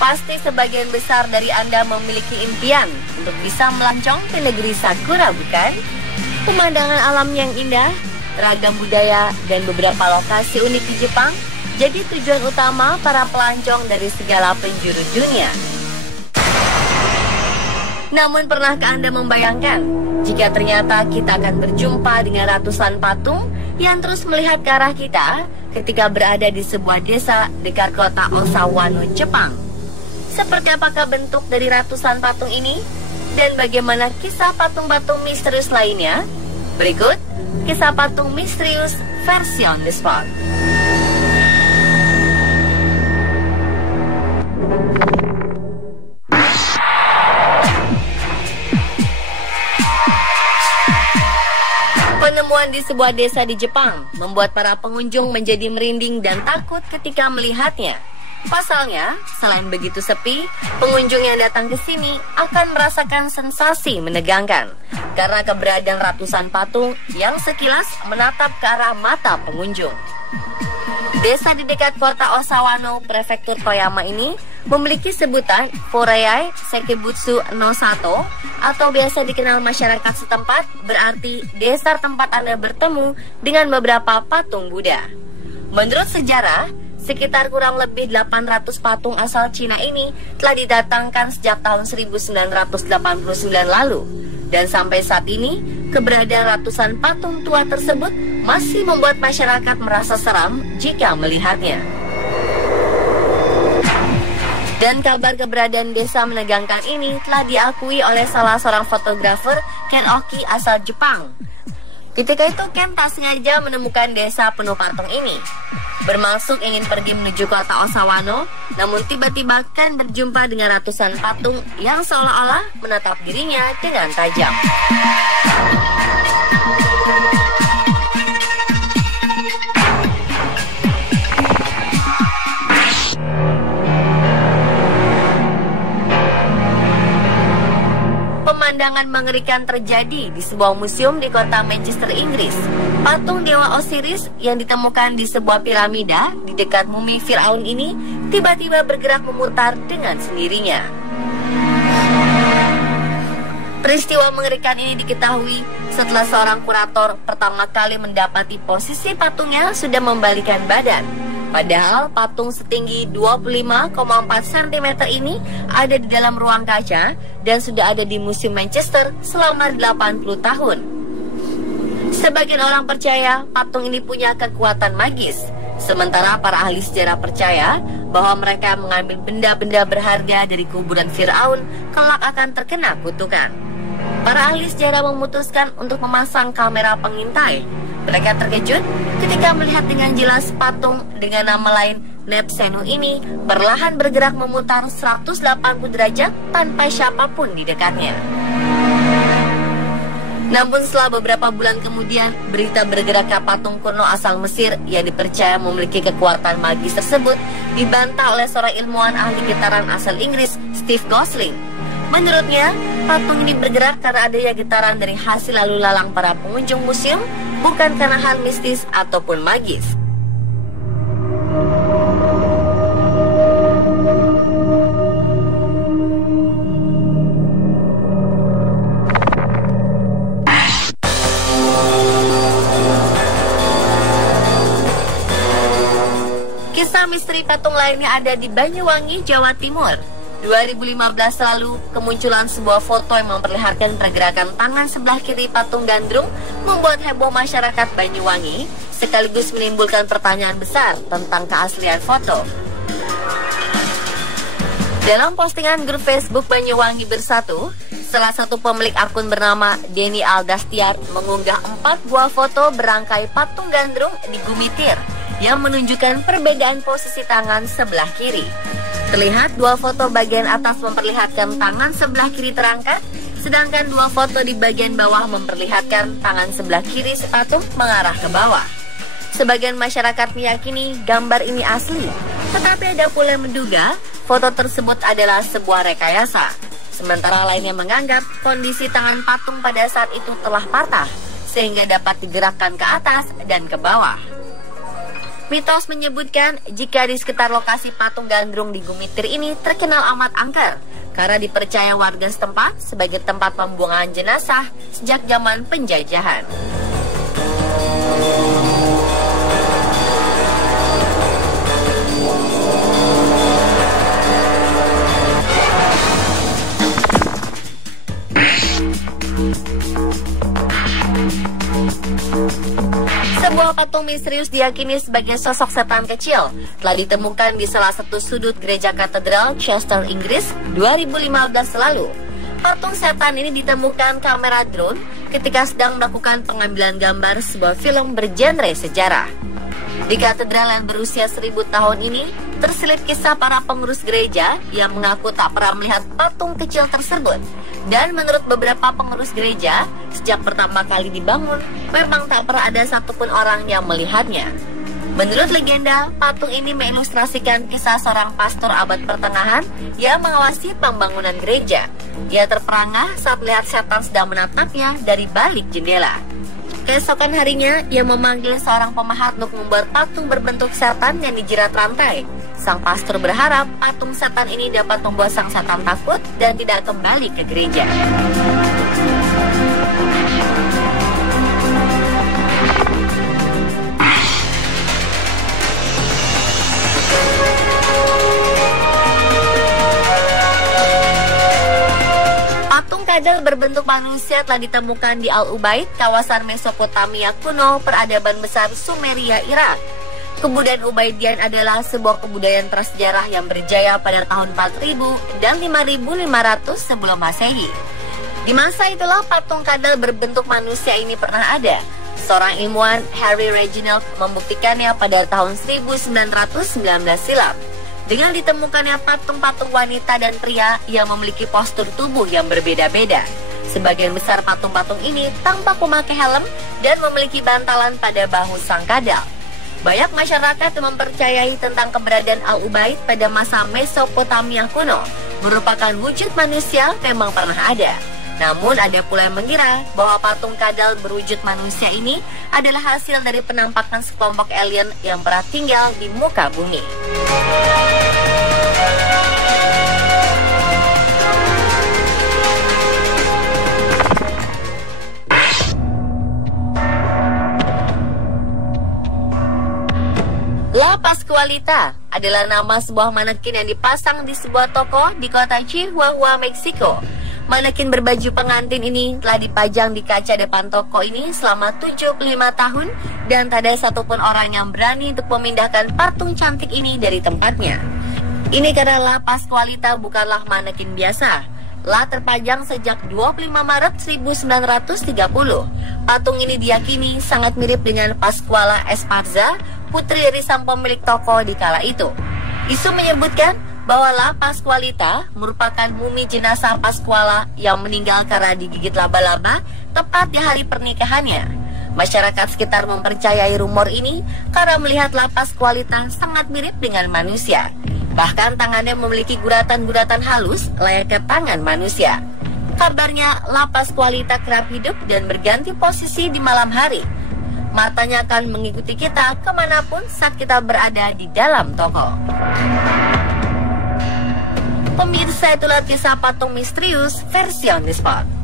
Pasti sebagian besar dari Anda memiliki impian untuk bisa melancong ke negeri Sakura, bukan? Pemandangan alam yang indah, ragam budaya, dan beberapa lokasi unik di Jepang jadi tujuan utama para pelancong dari segala penjuru dunia. Namun pernahkah Anda membayangkan jika ternyata kita akan berjumpa dengan ratusan patung yang terus melihat ke arah kita ketika berada di sebuah desa dekat kota Osawano, Jepang? Seperti apakah bentuk dari ratusan patung ini? Dan bagaimana kisah patung-patung misterius lainnya? Berikut kisah patung misterius versi on the spot. Penemuan di sebuah desa di Jepang membuat para pengunjung menjadi merinding dan takut ketika melihatnya. Pasalnya, selain begitu sepi, pengunjung yang datang ke sini akan merasakan sensasi menegangkan karena keberadaan ratusan patung yang sekilas menatap ke arah mata pengunjung. Desa di dekat kota Osawano, prefektur Toyama ini memiliki sebutan Forei Sekibutsu no Sato atau biasa dikenal masyarakat setempat berarti desa tempat Anda bertemu dengan beberapa patung Buddha. Menurut sejarah, sekitar kurang lebih 800 patung asal Cina ini telah didatangkan sejak tahun 1989 lalu. Dan sampai saat ini, keberadaan ratusan patung tua tersebut masih membuat masyarakat merasa seram jika melihatnya. Dan kabar keberadaan desa menegangkan ini telah diakui oleh salah seorang fotografer, Ken Oki asal Jepang. Ketika itu Ken tak sengaja menemukan desa penuh patung ini. Bermaksud ingin pergi menuju kota Osawano, namun tiba-tiba Ken berjumpa dengan ratusan patung yang seolah-olah menatap dirinya dengan tajam. Pemandangan mengerikan terjadi di sebuah museum di kota Manchester, Inggris. Patung Dewa Osiris yang ditemukan di sebuah piramida di dekat mumi Firaun ini tiba-tiba bergerak memutar dengan sendirinya. Peristiwa mengerikan ini diketahui setelah seorang kurator pertama kali mendapati posisi patungnya sudah membalikan badan. Padahal patung setinggi 25,4 cm ini ada di dalam ruang kaca dan sudah ada di Museum Manchester selama 80 tahun. Sebagian orang percaya patung ini punya kekuatan magis, sementara para ahli sejarah percaya bahwa mereka mengambil benda-benda berharga dari kuburan Firaun kelak akan terkena kutukan. Para ahli sejarah memutuskan untuk memasang kamera pengintai. Mereka terkejut ketika melihat dengan jelas patung dengan nama lain Nepsenu ini perlahan bergerak memutar 180 derajat tanpa siapapun di dekatnya. Namun setelah beberapa bulan kemudian, berita bergeraknya patung kuno asal Mesir yang dipercaya memiliki kekuatan magis tersebut dibantah oleh seorang ilmuwan ahli getaran asal Inggris, Steve Gosling. Menurutnya, patung ini bergerak karena adanya getaran dari hasil lalu lalang para pengunjung museum, bukan karena hal mistis ataupun magis. Kisah misteri patung lainnya ada di Banyuwangi, Jawa Timur. 2015 lalu, kemunculan sebuah foto yang memperlihatkan pergerakan tangan sebelah kiri patung gandrung membuat heboh masyarakat Banyuwangi, sekaligus menimbulkan pertanyaan besar tentang keaslian foto. Dalam postingan grup Facebook Banyuwangi Bersatu, salah satu pemilik akun bernama Denny Aldastiar mengunggah 4 buah foto berangkai patung gandrung di Gumitir yang menunjukkan perbedaan posisi tangan sebelah kiri. Terlihat 2 foto bagian atas memperlihatkan tangan sebelah kiri terangkat, sedangkan 2 foto di bagian bawah memperlihatkan tangan sebelah kiri sepatu mengarah ke bawah. Sebagian masyarakat meyakini gambar ini asli, tetapi ada pula yang menduga foto tersebut adalah sebuah rekayasa. Sementara lainnya menganggap kondisi tangan patung pada saat itu telah patah, sehingga dapat digerakkan ke atas dan ke bawah. Mitos menyebutkan jika di sekitar lokasi patung gandrung di Gumitir ini terkenal amat angker karena dipercaya warga setempat sebagai tempat pembuangan jenazah sejak zaman penjajahan. Sebuah patung misterius diyakini sebagai sosok setan kecil telah ditemukan di salah satu sudut gereja katedral Chester, Inggris 2015 lalu. Patung setan ini ditemukan kamera drone ketika sedang melakukan pengambilan gambar sebuah film bergenre sejarah. Di katedral yang berusia 1000 tahun ini, terselip kisah para pengurus gereja yang mengaku tak pernah melihat patung kecil tersebut. Dan menurut beberapa pengurus gereja, sejak pertama kali dibangun, memang tak pernah ada satupun orang yang melihatnya. Menurut legenda, patung ini mengilustrasikan kisah seorang pastor abad pertengahan yang mengawasi pembangunan gereja. Ia terperangah saat melihat setan sedang menatapnya dari balik jendela. Keesokan harinya, ia memanggil seorang pemahat untuk membuat patung berbentuk setan yang dijerat rantai. Sang pastor berharap patung setan ini dapat membuat sang setan takut dan tidak kembali ke gereja. Patung kadal berbentuk manusia telah ditemukan di Al-Ubaid, kawasan Mesopotamia kuno, peradaban besar Sumeria, Irak. Kebudayaan Ubaidian adalah sebuah kebudayaan prasejarah yang berjaya pada tahun 4000 dan 5500 sebelum Masehi. Di masa itulah patung kadal berbentuk manusia ini pernah ada. Seorang ilmuwan, Harry Reginald, membuktikannya pada tahun 1919 silam. Dengan ditemukannya patung-patung wanita dan pria yang memiliki postur tubuh yang berbeda-beda. Sebagian besar patung-patung ini tampak memakai helm dan memiliki bantalan pada bahu sang kadal. Banyak masyarakat yang mempercayai tentang keberadaan Al-Ubaid pada masa Mesopotamia kuno merupakan wujud manusia memang pernah ada. Namun ada pula yang mengira bahwa patung kadal berwujud manusia ini adalah hasil dari penampakan sekelompok alien yang pernah tinggal di muka bumi. La Pascualita adalah nama sebuah manekin yang dipasang di sebuah toko di kota Chihuahua, Meksiko. Manekin berbaju pengantin ini telah dipajang di kaca depan toko ini selama 75 tahun dan tak ada satupun orang yang berani untuk memindahkan patung cantik ini dari tempatnya. Ini karena La Pascualita bukanlah manekin biasa. La terpajang sejak 25 Maret 1930. Patung ini diyakini sangat mirip dengan Pascuala Esparza, putri dari sang pemilik toko di kala itu. Isu menyebutkan bahwa La Pascualita merupakan mumi jenazah Pascuala yang meninggal karena digigit laba-laba tepat di hari pernikahannya. Masyarakat sekitar mempercayai rumor ini karena melihat La Pascualita sangat mirip dengan manusia. Bahkan tangannya memiliki guratan-guratan halus layaknya tangan manusia. Kabarnya La Pascualita kerap hidup dan berganti posisi di malam hari. Matanya akan mengikuti kita kemanapun saat kita berada di dalam toko. Pemirsa, itulah kisah patung misterius versi On The Spot.